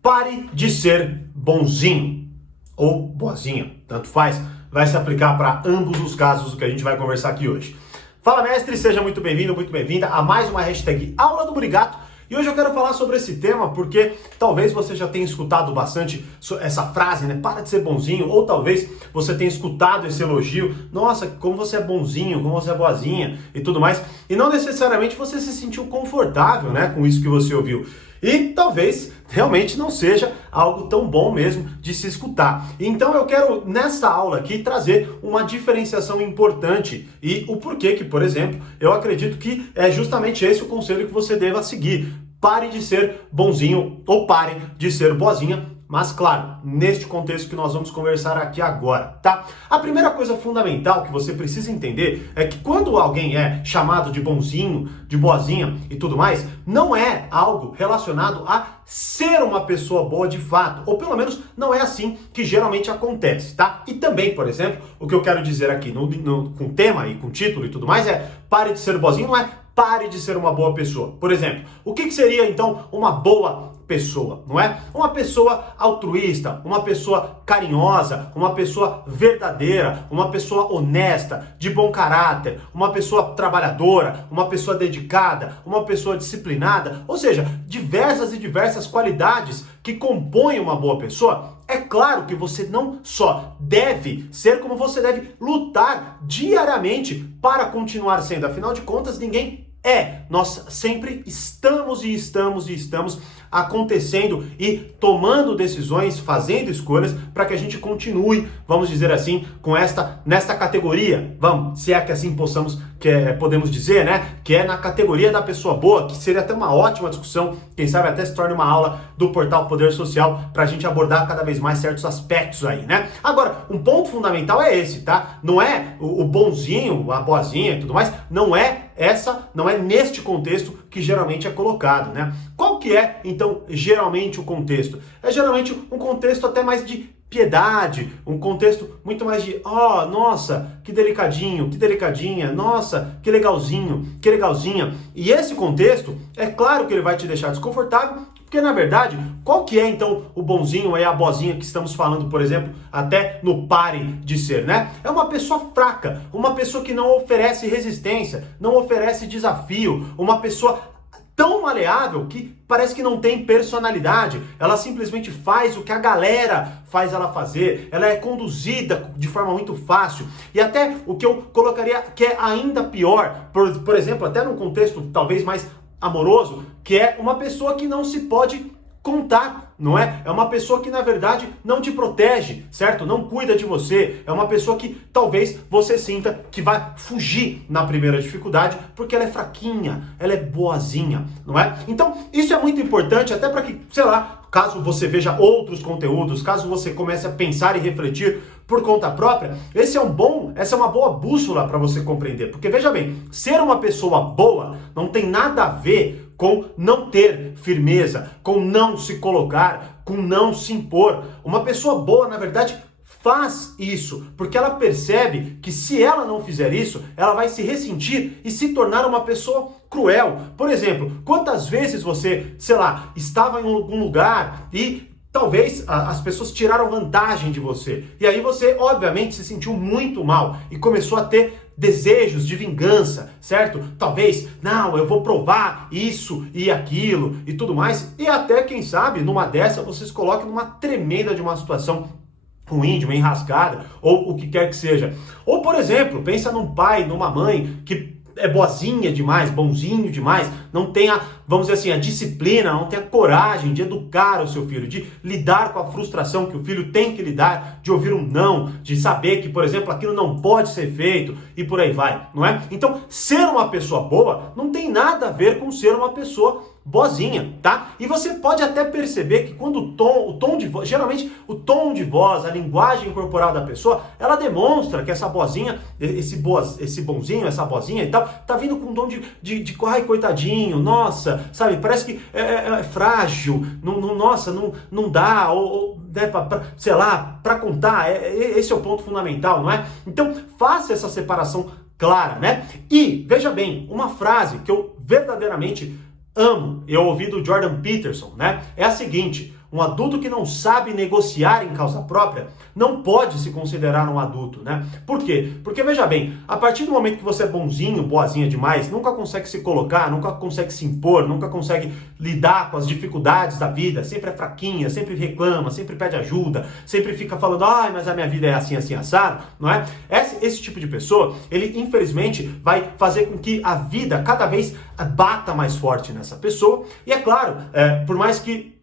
Pare de ser bonzinho ou boazinha, tanto faz, vai se aplicar para ambos os casos que a gente vai conversar aqui hoje. Fala, mestre, seja muito bem-vindo, muito bem-vinda a mais uma hashtag Aula do Burigato. E hoje eu quero falar sobre esse tema porque talvez você já tenha escutado bastante essa frase, né? Para de ser bonzinho, ou talvez você tenha escutado esse elogio. Nossa, como você é bonzinho, como você é boazinha e tudo mais. E não necessariamente você se sentiu confortável, né, com isso que você ouviu. E talvez realmente não seja algo tão bom mesmo de se escutar. Então eu quero, nessa aula aqui, trazer uma diferenciação importante e o porquê que, por exemplo, eu acredito que é justamente esse o conselho que você deva seguir. Pare de ser bonzinho ou pare de ser boazinha. Mas, claro, neste contexto que nós vamos conversar aqui agora, tá? A primeira coisa fundamental que você precisa entender é que quando alguém é chamado de bonzinho, de boazinha e tudo mais, não é algo relacionado a ser uma pessoa boa de fato, ou pelo menos não é assim que geralmente acontece, tá? E também, por exemplo, o que eu quero dizer aqui com tema e com título e tudo mais é pare de ser boazinho, não é pare de ser uma boa pessoa. Por exemplo, o que seria então uma boa pessoa, não é? Uma pessoa altruísta, uma pessoa carinhosa, uma pessoa verdadeira, uma pessoa honesta, de bom caráter, uma pessoa trabalhadora, uma pessoa dedicada, uma pessoa disciplinada, ou seja, diversas e diversas qualidades que compõem uma boa pessoa. É claro que você não só deve ser, como você deve lutar diariamente para continuar sendo. Afinal de contas, ninguém nós sempre estamos acontecendo e tomando decisões, fazendo escolhas para que a gente continue, vamos dizer assim, nesta categoria, se é que assim podemos dizer, né? Que é na categoria da pessoa boa, que seria até uma ótima discussão, quem sabe até se torne uma aula do portal Poder Social para a gente abordar cada vez mais certos aspectos aí, né? Agora, um ponto fundamental é esse, tá? Não é o bonzinho, a boazinha e tudo mais, não é neste contexto que geralmente é colocado, né? Qual que é, então, geralmente o contexto? É geralmente um contexto até mais de piedade, um contexto muito mais de, nossa, que delicadinho, que delicadinha, nossa, que legalzinho, que legalzinha. E esse contexto, é claro que ele vai te deixar desconfortável, porque, na verdade, qual que é, então, o bonzinho e a boazinha que estamos falando, por exemplo, até no pare de ser, né? É uma pessoa fraca, uma pessoa que não oferece resistência, não oferece desafio, uma pessoa tão maleável que parece que não tem personalidade. Ela simplesmente faz o que a galera faz ela fazer. Ela é conduzida de forma muito fácil. E até o que eu colocaria que é ainda pior, por exemplo, até num contexto talvez mais amoroso, que é uma pessoa que não se pode contar, não é? É uma pessoa que, na verdade, não te protege, certo? Não cuida de você. É uma pessoa que talvez você sinta que vai fugir na primeira dificuldade porque ela é fraquinha, ela é boazinha, não é? Então, isso é muito importante até para que, sei lá, caso você veja outros conteúdos, caso você comece a pensar e refletir por conta própria, essa é uma boa bússola para você compreender. Porque, veja bem, ser uma pessoa boa não tem nada a ver com não ter firmeza, com não se colocar, com não se impor. Uma pessoa boa, na verdade, faz isso, porque ela percebe que se ela não fizer isso, ela vai se ressentir e se tornar uma pessoa cruel. Por exemplo, quantas vezes você, sei lá, estava em algum lugar e talvez as pessoas tiraram vantagem de você. E aí você, obviamente, se sentiu muito mal e começou a ter desejos de vingança, certo? Talvez, não, eu vou provar isso e aquilo e tudo mais. E até, quem sabe, numa dessa, você se coloca numa tremenda de uma situação ruim, de uma enrascada, ou o que quer que seja. Ou, por exemplo, pensa num pai, numa mãe que é boazinha demais, bonzinho demais, não tem vamos dizer assim, a disciplina, não tem a coragem de educar o seu filho, de lidar com a frustração que o filho tem que lidar, de ouvir um não, de saber que, por exemplo, aquilo não pode ser feito e por aí vai, não é? Então, ser uma pessoa boa não tem nada a ver com ser uma pessoa boazinha, tá? E você pode até perceber que quando o tom de voz, geralmente o tom de voz, a linguagem corporal da pessoa, ela demonstra que essa boazinha, esse bonzinho, essa boazinha e tal, tá vindo com um tom de ai, coitadinho, nossa, sabe? Parece que é frágil, nossa, não dá, ou né, sei lá, pra contar, esse é o ponto fundamental, não é? Então, faça essa separação clara, né? E, veja bem, uma frase que eu verdadeiramente amo, eu ouvi do Jordan Peterson, né? É a seguinte: Um adulto que não sabe negociar em causa própria não pode se considerar um adulto, né? Por quê? Porque, veja bem, a partir do momento que você é bonzinho, boazinha demais, nunca consegue se colocar, nunca consegue se impor, nunca consegue lidar com as dificuldades da vida, sempre é fraquinha, sempre reclama, sempre pede ajuda, sempre fica falando, ai, mas a minha vida é assim, assim, assado, não é? Esse tipo de pessoa, ele infelizmente vai fazer com que a vida cada vez bata mais forte nessa pessoa, e é claro, por mais que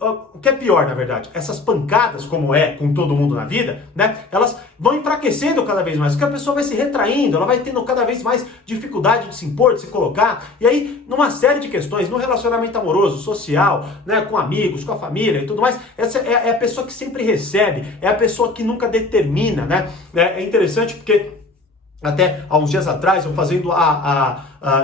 o que é pior, na verdade, essas pancadas, como é com todo mundo na vida, né, elas vão enfraquecendo cada vez mais, porque a pessoa vai se retraindo, ela vai tendo cada vez mais dificuldade de se impor, de se colocar, e aí, numa série de questões, no relacionamento amoroso, social, né, com amigos, com a família e tudo mais, essa é a pessoa que sempre recebe, é a pessoa que nunca determina, né, é interessante porque até há uns dias atrás, eu fazendo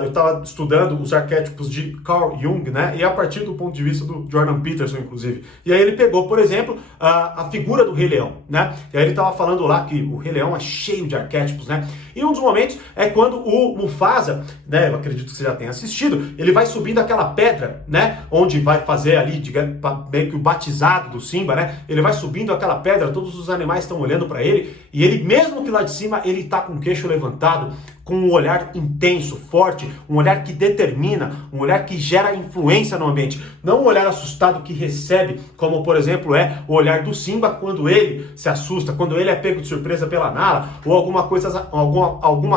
eu estava estudando os arquétipos de Carl Jung, né? E a partir do ponto de vista do Jordan Peterson, inclusive. E aí ele pegou, por exemplo, a figura do Rei Leão, né? E aí ele estava falando lá que o Rei Leão é cheio de arquétipos, né? E um dos momentos é quando o Mufasa, né? Eu acredito que você já tenha assistido, ele vai subindo aquela pedra, né? Onde vai fazer ali, digamos, meio que o batizado do Simba, né? Ele vai subindo aquela pedra, todos os animais estão olhando para ele, e ele, mesmo que lá de cima, ele tá com o queixo levantado, com um olhar intenso, forte, um olhar que determina, um olhar que gera influência no ambiente. Não um olhar assustado que recebe, como por exemplo é o olhar do Simba quando ele se assusta, quando ele é pego de surpresa pela Nala, ou alguma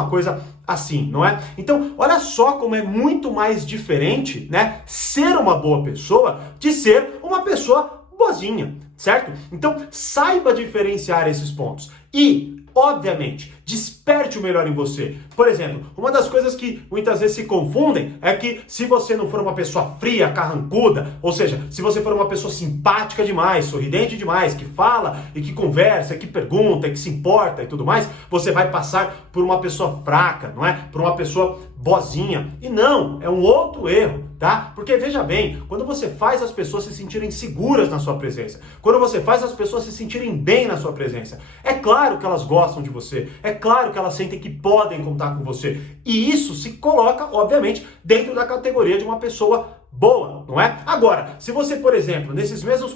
coisa assim, não é? Então, olha só como é muito mais diferente, né, ser uma boa pessoa de ser uma pessoa boazinha, certo? Então, saiba diferenciar esses pontos. E, obviamente, desperte o melhor em você. Por exemplo, uma das coisas que muitas vezes se confundem é que se você não for uma pessoa fria, carrancuda, ou seja, se você for uma pessoa simpática demais, sorridente demais, que fala e que conversa, que pergunta, que se importa e tudo mais, você vai passar por uma pessoa fraca, não é? Por uma pessoa boazinha. E não, é um outro erro, tá? Porque veja bem, quando você faz as pessoas se sentirem seguras na sua presença, quando você faz as pessoas se sentirem bem na sua presença, é claro que elas gostam de você, é claro que elas sentem que podem contar com você. E isso se coloca, obviamente, dentro da categoria de uma pessoa boa, não é? Agora, se você, por exemplo, nesses mesmos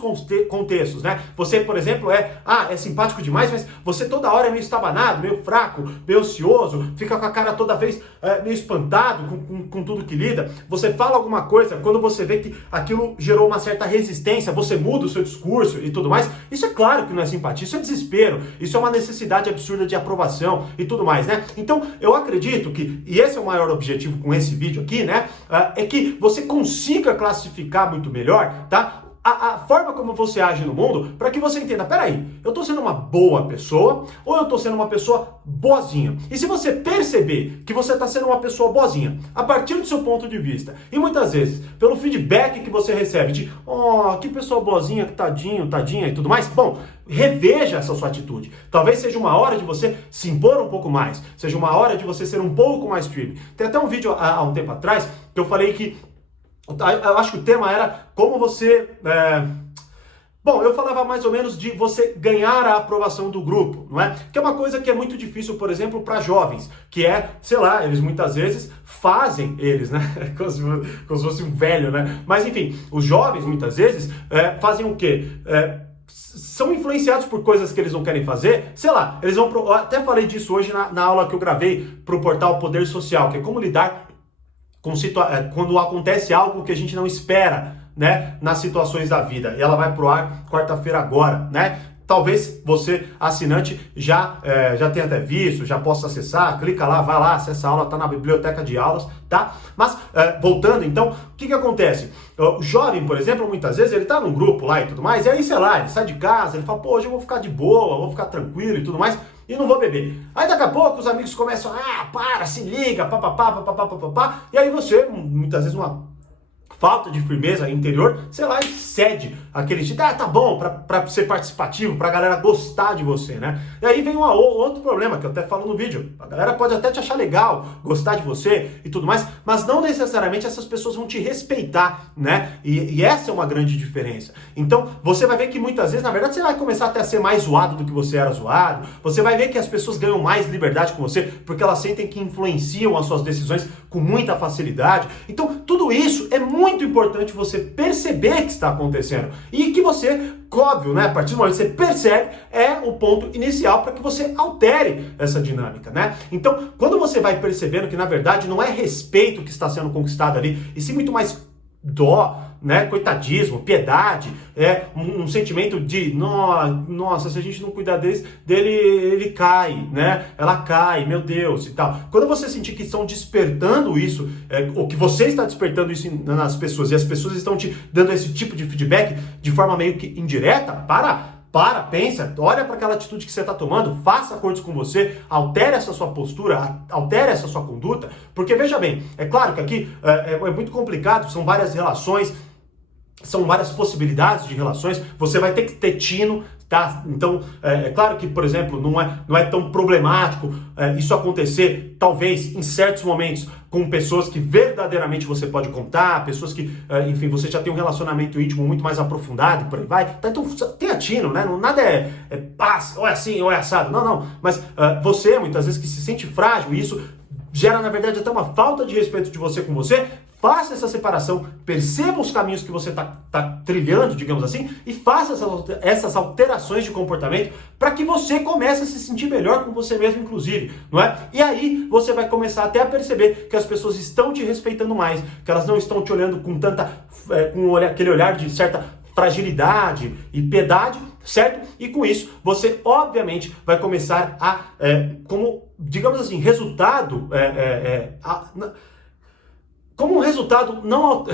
contextos, né? Você, por exemplo, é simpático demais, mas você toda hora é meio estabanado, meio fraco, meio ocioso, fica com a cara toda vez meio espantado com tudo que lida. Você fala alguma coisa, quando você vê que aquilo gerou uma certa resistência, você muda o seu discurso e tudo mais. Isso é claro que não é simpatia, isso é desespero, isso é uma necessidade absurda de aprovação e tudo mais, né? Então, eu acredito que, e esse é o maior objetivo com esse vídeo aqui, né? É que você consiga classificar muito melhor, tá? A forma como você age no mundo, para que você entenda, peraí, eu tô sendo uma boa pessoa ou eu tô sendo uma pessoa boazinha? E se você perceber que você tá sendo uma pessoa boazinha, a partir do seu ponto de vista, e muitas vezes, pelo feedback que você recebe de, que pessoa boazinha, que tadinho, tadinha e tudo mais, bom, reveja essa sua atitude. Talvez seja uma hora de você se impor um pouco mais, seja uma hora de você ser um pouco mais firme. Tem até um vídeo há um tempo atrás que eu falei que eu acho que o tema era como você... Bom, eu falava mais ou menos de você ganhar a aprovação do grupo, não é? Que é uma coisa que é muito difícil, por exemplo, para jovens, que é, sei lá, eles muitas vezes fazem, né? Como se fosse um velho, né? Mas enfim, os jovens muitas vezes fazem o quê? São influenciados por coisas que eles não querem fazer, sei lá, eles vão... Eu até falei disso hoje na aula que eu gravei para o portal Poder Social, que é como lidar quando acontece algo que a gente não espera, né, nas situações da vida. E ela vai pro ar quarta-feira agora, né? Talvez você, assinante, já tenha até visto, já possa acessar, clica lá, vai lá, acessa a aula, tá na biblioteca de aulas, tá? Mas, voltando então, o que acontece? O jovem, por exemplo, muitas vezes, ele tá num grupo lá e tudo mais, e aí, sei lá, ele sai de casa, ele fala, pô, hoje eu vou ficar de boa, vou ficar tranquilo e tudo mais, e não vou beber. Aí daqui a pouco os amigos começam, se liga, papapá, e aí você, muitas vezes, uma falta de firmeza interior, sei lá, e cede aquele tipo, tá bom, pra ser participativo, pra galera gostar de você, né? E aí vem outro problema, que eu até falo no vídeo, a galera pode até te achar legal, gostar de você e tudo mais, mas não necessariamente essas pessoas vão te respeitar, né? E essa é uma grande diferença. Então, você vai ver que muitas vezes, na verdade, você vai começar até a ser mais zoado do que você era zoado, você vai ver que as pessoas ganham mais liberdade com você, porque elas sentem que influenciam as suas decisões com muita facilidade. Então, tudo isso é muito importante você perceber que está acontecendo e que você, óbvio, né, a partir do momento que você percebe, é o ponto inicial para que você altere essa dinâmica, né? Então, quando você vai percebendo que, na verdade, não é respeito que está sendo conquistado ali, e sim muito mais dó, né, coitadismo, piedade, um sentimento de nossa, se a gente não cuidar dele, ele cai, né? Ela cai, meu Deus, e tal. Quando você sentir que estão despertando isso, ou que você está despertando isso nas pessoas, e as pessoas estão te dando esse tipo de feedback de forma meio que indireta, pensa, olha para aquela atitude que você está tomando, faça acordos com você, altere essa sua postura, altere essa sua conduta, porque veja bem, é claro que aqui é muito complicado, são várias relações, são várias possibilidades de relações, você vai ter que ter tino, tá? Então, é claro que, por exemplo, não é tão problemático isso acontecer, talvez, em certos momentos, com pessoas que verdadeiramente você pode contar, pessoas que, enfim, você já tem um relacionamento íntimo muito mais aprofundado e por aí vai. Tá? Então, tenha tino, né? Nada é paz, ou é assim, ou é assado. Não. Mas você, muitas vezes, que se sente frágil, e isso gera, na verdade, até uma falta de respeito de você com você. Faça essa separação, perceba os caminhos que você está trilhando, digamos assim, e faça essas alterações de comportamento para que você comece a se sentir melhor com você mesmo, inclusive, não é? E aí você vai começar até a perceber que as pessoas estão te respeitando mais, que elas não estão te olhando com aquele olhar de certa fragilidade e piedade, certo? E com isso, você obviamente vai começar a, como, digamos assim, resultado, como um resultado, não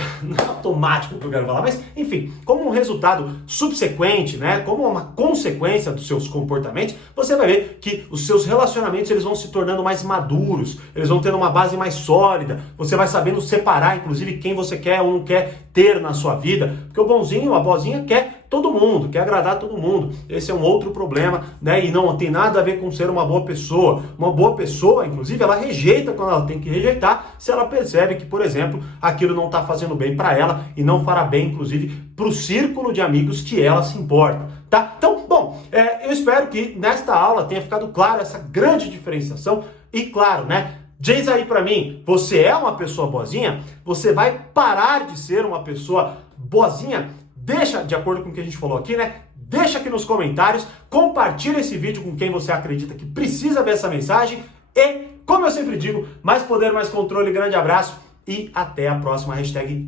automático que eu quero falar, mas enfim, como um resultado subsequente, né, como uma consequência dos seus comportamentos, você vai ver que os seus relacionamentos eles vão se tornando mais maduros, eles vão tendo uma base mais sólida, você vai sabendo separar, inclusive, quem você quer ou não quer ter na sua vida, porque o bonzinho, a boazinha quer todo mundo, quer agradar todo mundo. Esse é um outro problema, né? E não tem nada a ver com ser uma boa pessoa. Uma boa pessoa, inclusive, ela rejeita quando ela tem que rejeitar, se ela percebe que, por exemplo, aquilo não está fazendo bem para ela e não fará bem, inclusive, para o círculo de amigos que ela se importa, tá? Então, bom, eu espero que nesta aula tenha ficado claro essa grande diferenciação e, claro, né? Diz aí pra mim, você é uma pessoa boazinha? Você vai parar de ser uma pessoa boazinha? Deixa, de acordo com o que a gente falou aqui, né? Deixa aqui nos comentários, compartilha esse vídeo com quem você acredita que precisa ver essa mensagem e, como eu sempre digo, mais poder, mais controle, grande abraço e até a próxima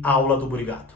#aula do Burigato.